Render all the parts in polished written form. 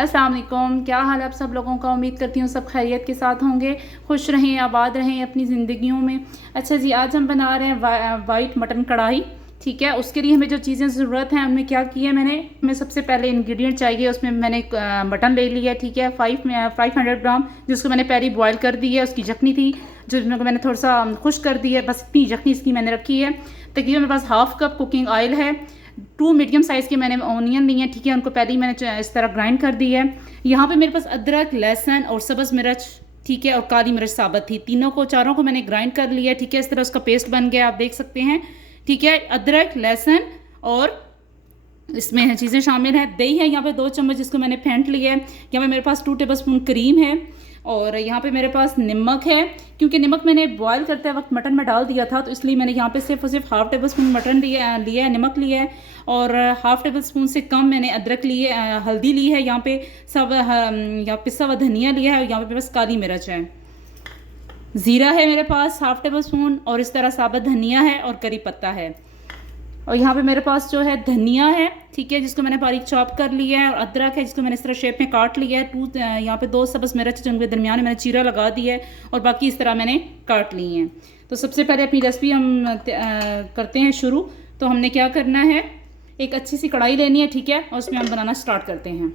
अस्सलाम वालेकुम, क्या हाल है आप सब लोगों का। उम्मीद करती हूँ सब खैरियत के साथ होंगे, खुश रहें, आबाद रहें अपनी ज़िंदगियों में। अच्छा जी, आज हम बना रहे हैं वाइट मटन कढ़ाई। ठीक है, उसके लिए हमें जो चीज़ें ज़रूरत हैं उनमें क्या किया मैंने सबसे पहले इंग्रेडिएंट चाहिए। उसमें मैंने मटन ले लिया है, ठीक है, 500 ग्राम, जिसको मैंने पहले ही बॉयल कर दी है। उसकी जखनी थी जो मैंने थोड़ा सा खुश कर दी है, बस इतनी जखनी इसकी मैंने रखी है। तकरीबन मेरे पास हाफ़ कप कुकिंग ऑयल है। 2 मीडियम साइज़ के मैंने ऑनियन लिए हैं, ठीक है, उनको पहले ही मैंने इस तरह ग्राइंड कर दी है। यहाँ पे मेरे पास अदरक, लहसुन और सब्ज़ मिर्च, ठीक है, और काली मिर्च साबुत थी, चारों को मैंने ग्राइंड कर लिया, ठीक है। इस तरह उसका पेस्ट बन गया, आप देख सकते हैं, ठीक है। अदरक, लहसुन और इसमें चीज़ें शामिल हैं। दही है यहाँ पे 2 चम्मच, जिसको मैंने फेंट लिया है। यहाँ पे मेरे पास 2 टेबलस्पून क्रीम है और यहाँ पे मेरे पास नमक है। क्योंकि नमक मैंने बॉयल करते वक्त मटन में डाल दिया था, तो इसलिए मैंने यहाँ पे सिर्फ और सिर्फ हाफ़ टेबल स्पून मटन लिया है, नमक लिया है। और हाफ़ टेबल स्पून से कम मैंने अदरक लिए, हल्दी ली है। यहाँ पे यहाँ पिसा हुआ धनिया लिया है और यहाँ पे बस काली मिर्च है। ज़ीरा है मेरे पास हाफ़ टेबल स्पून, और इस तरह साबुत धनिया है और करी पत्ता है। और यहाँ पे मेरे पास जो है धनिया है, ठीक है, जिसको मैंने बारीक चॉप कर लिया है। और अदरक है, जिसको मैंने इस तरह शेप में काट लिया है। यहाँ पे 2 सब्ज़ मिर्च जिनके दरमियान में मैंने चीरा लगा दिया है, और बाकी इस तरह मैंने काट लिए हैं। तो सबसे पहले अपनी रेसिपी हम करते हैं शुरू। तो हमने क्या करना है, एक अच्छी सी कढ़ाई लेनी है, ठीक है, और उसमें हम बनाना स्टार्ट करते हैं।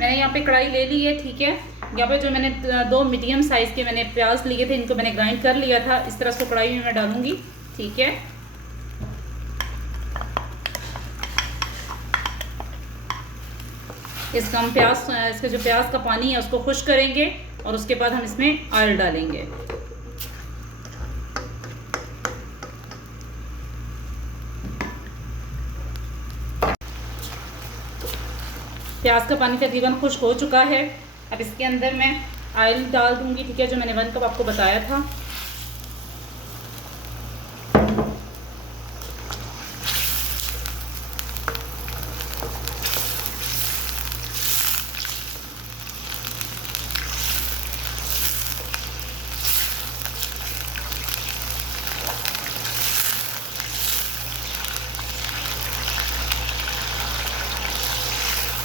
मैंने यहाँ पे कढ़ाई ले ली है, ठीक है। यहाँ पे जो मैंने 2 मीडियम साइज़ के मैंने प्याज लिए थे, इनको मैंने ग्राइंड कर लिया था। इस तरह से कढ़ाई में मैं डालूँगी, ठीक है। इसका जो प्याज का पानी है उसको खुश करेंगे, और उसके बाद हम इसमें ऑयल डालेंगे। प्याज का पानी तकरीबन खुश्क हो चुका है। अब इसके अंदर मैं ऑयल डाल दूंगी, ठीक है, जो मैंने 1 कप आपको बताया था।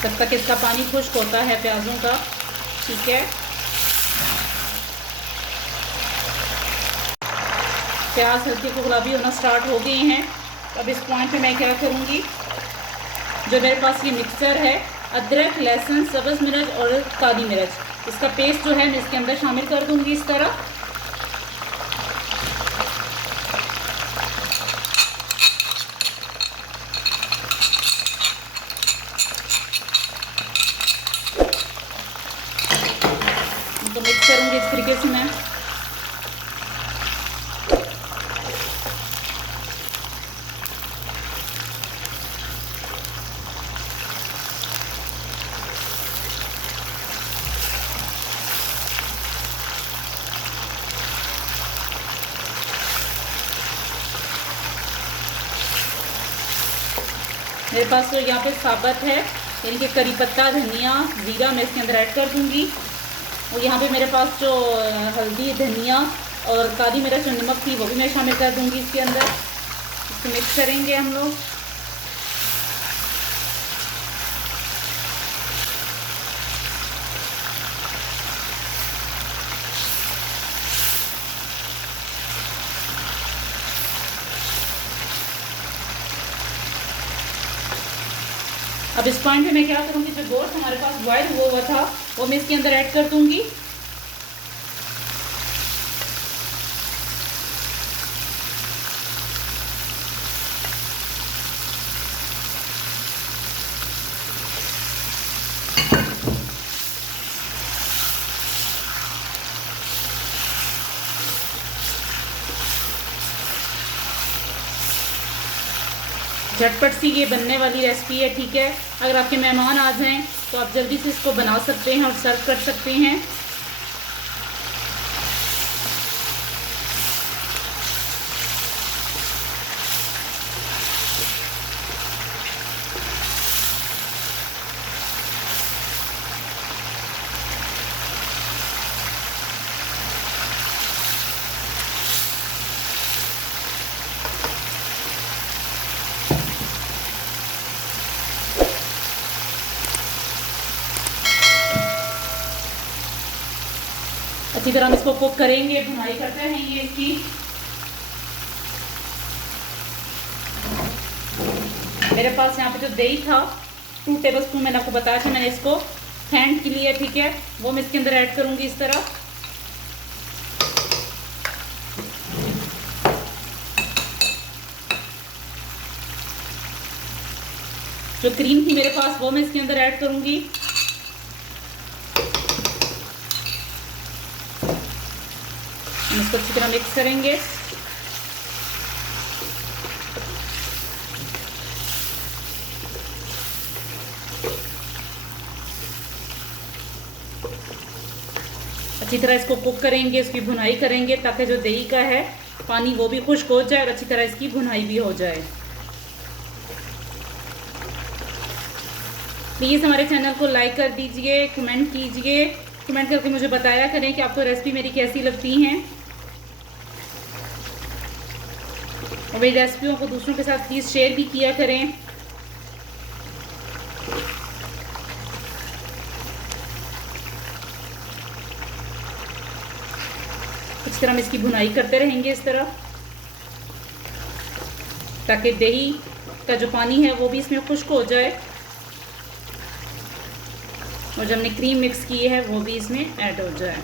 तब तक इसका पानी खुश्क होता है प्याज़ों का, ठीक है। प्याज हल्के को गुलाबी होना स्टार्ट हो गए हैं। अब इस पॉइंट पे मैं क्या करूँगी, जो मेरे पास ये मिक्सचर है, अदरक, लहसुन, सब्ज़ मिर्च और काली मिर्च, इसका पेस्ट जो है मैं इसके अंदर शामिल कर दूँगी इस तरह। तो मिक्स करूँगी इस तरीके से मैं। मेरे पास तो यहाँ पे साबुत है, यानी कि करी पत्ता, धनिया, ज़ीरा मैं इसके अंदर ऐड कर दूँगी। और यहाँ पे मेरे पास जो हल्दी, धनिया और काली मिर्च और नमक थी वो भी मैं शामिल कर दूँगी इसके अंदर। इसको मिक्स करेंगे हम लोग। अब इस पॉइंट पे मैं क्या करूँगी, जो गोश्त हमारे पास बॉयल हुआ था वो मैं इसके अंदर ऐड कर दूँगी। झटपट सी ये बनने वाली रेसिपी है, ठीक है। अगर आपके मेहमान आ जाएं तो आप जल्दी से इसको बना सकते हैं और सर्व कर सकते हैं। अच्छी तरह हम इसको कुक करेंगे, भुनाई करते रहेंगे इसकी। मेरे पास यहाँ पे जो दही था 2 टेबलस्पून मैंने आपको बताया था, मैंने इसको फेंट के लिए, ठीक है, वो मैं इसके अंदर ऐड करूंगी इस तरह। जो क्रीम थी मेरे पास वो मैं इसके अंदर ऐड करूंगी। हम इसको अच्छी तरह मिक्स करेंगे। अच्छी तरह इसको कुक करेंगे, इसकी भुनाई करेंगे ताकि जो दही का है पानी वो भी खुश्क हो जाए और अच्छी तरह इसकी भुनाई भी हो जाए। प्लीज़ हमारे चैनल को लाइक कर दीजिए, कमेंट कीजिए, कमेंट करके मुझे बताया करें कि आपको रेसिपी मेरी कैसी लगती हैं और मेरी रेसिपियों को दूसरों के साथ प्लीज़ शेयर भी किया करें। इस तरह हम इसकी भुनाई करते रहेंगे इस तरह, ताकि दही का जो पानी है वो भी इसमें खुश्क हो जाए और जो हमने क्रीम मिक्स की है वो भी इसमें ऐड हो जाए।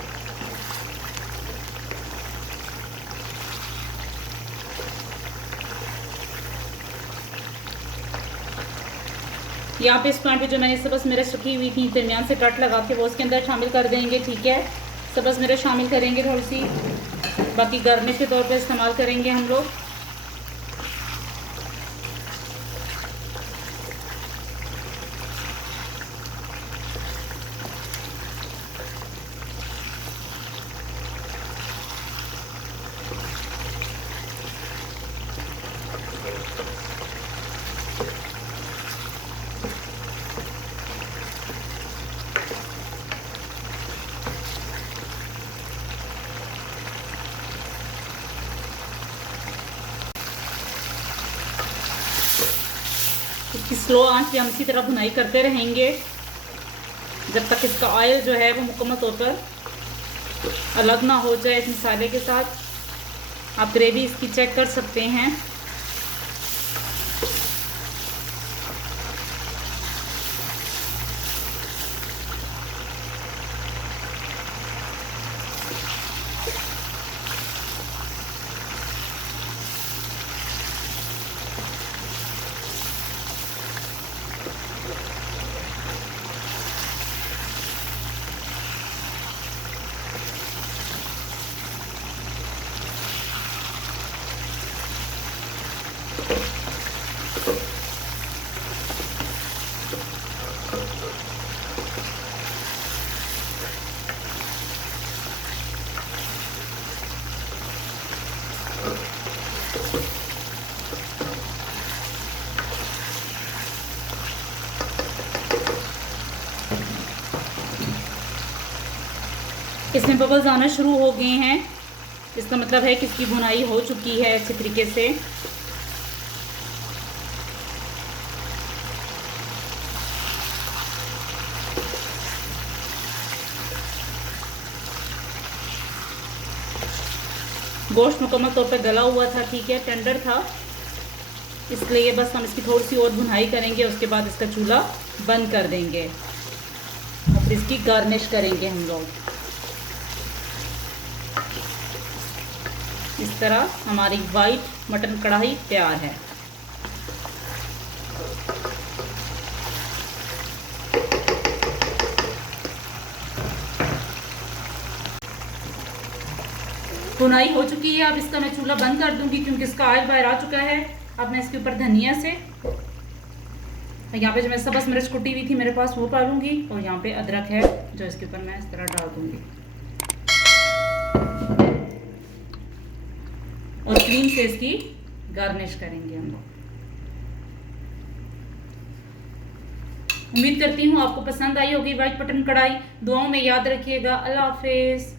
यहाँ पे इस पॉइंट पे जो मैंने सब्ज़ मिर्च रखी हुई थी दरमियान से कट लगा के वो उसके अंदर शामिल कर देंगे, ठीक है। सब्ज़ मिर्च शामिल करेंगे थोड़ी सी, बाकी गार्निश के तौर पे इस्तेमाल करेंगे हम लोग। इसकी स्लो आंच पे हम इसी तरह भुनाई करते रहेंगे जब तक इसका ऑयल जो है वो मुकम्मल तौर पर अलग ना हो जाए इस मसाले के साथ। आप ग्रेवी इसकी चेक कर सकते हैं। इसमें बबल्स आना शुरू हो गए हैं, इसका मतलब है कि इसकी भुनाई हो चुकी है अच्छी तरीके से। गोश्त मुकम्मल तौर पे गला हुआ था, ठीक है, टेंडर था, इसलिए बस हम इसकी थोड़ी सी और भुनाई करेंगे, उसके बाद इसका चूल्हा बंद कर देंगे और फिर इसकी गार्निश करेंगे हम लोग। इस तरह हमारी वाइट मटन कढ़ाई तैयार है। भुनाई हो चुकी है, अब इसका मैं चूल्हा बंद कर दूंगी क्योंकि इसका ऑयल बाहर आ चुका है। अब मैं इसके ऊपर धनिया से, यहाँ पे जो मैं सब्ज़ मिर्च कुटी हुई थी मेरे पास वो डालूंगी और यहाँ पे अदरक है जो इसके ऊपर मैं इस तरह डाल दूंगी और क्रीम से इसकी गार्निश करेंगे हम लोग। उम्मीद करती हूँ आपको पसंद आई होगी वाइट मटन कढ़ाई। दुआओं में याद रखिएगा। अल्लाह हाफिज़।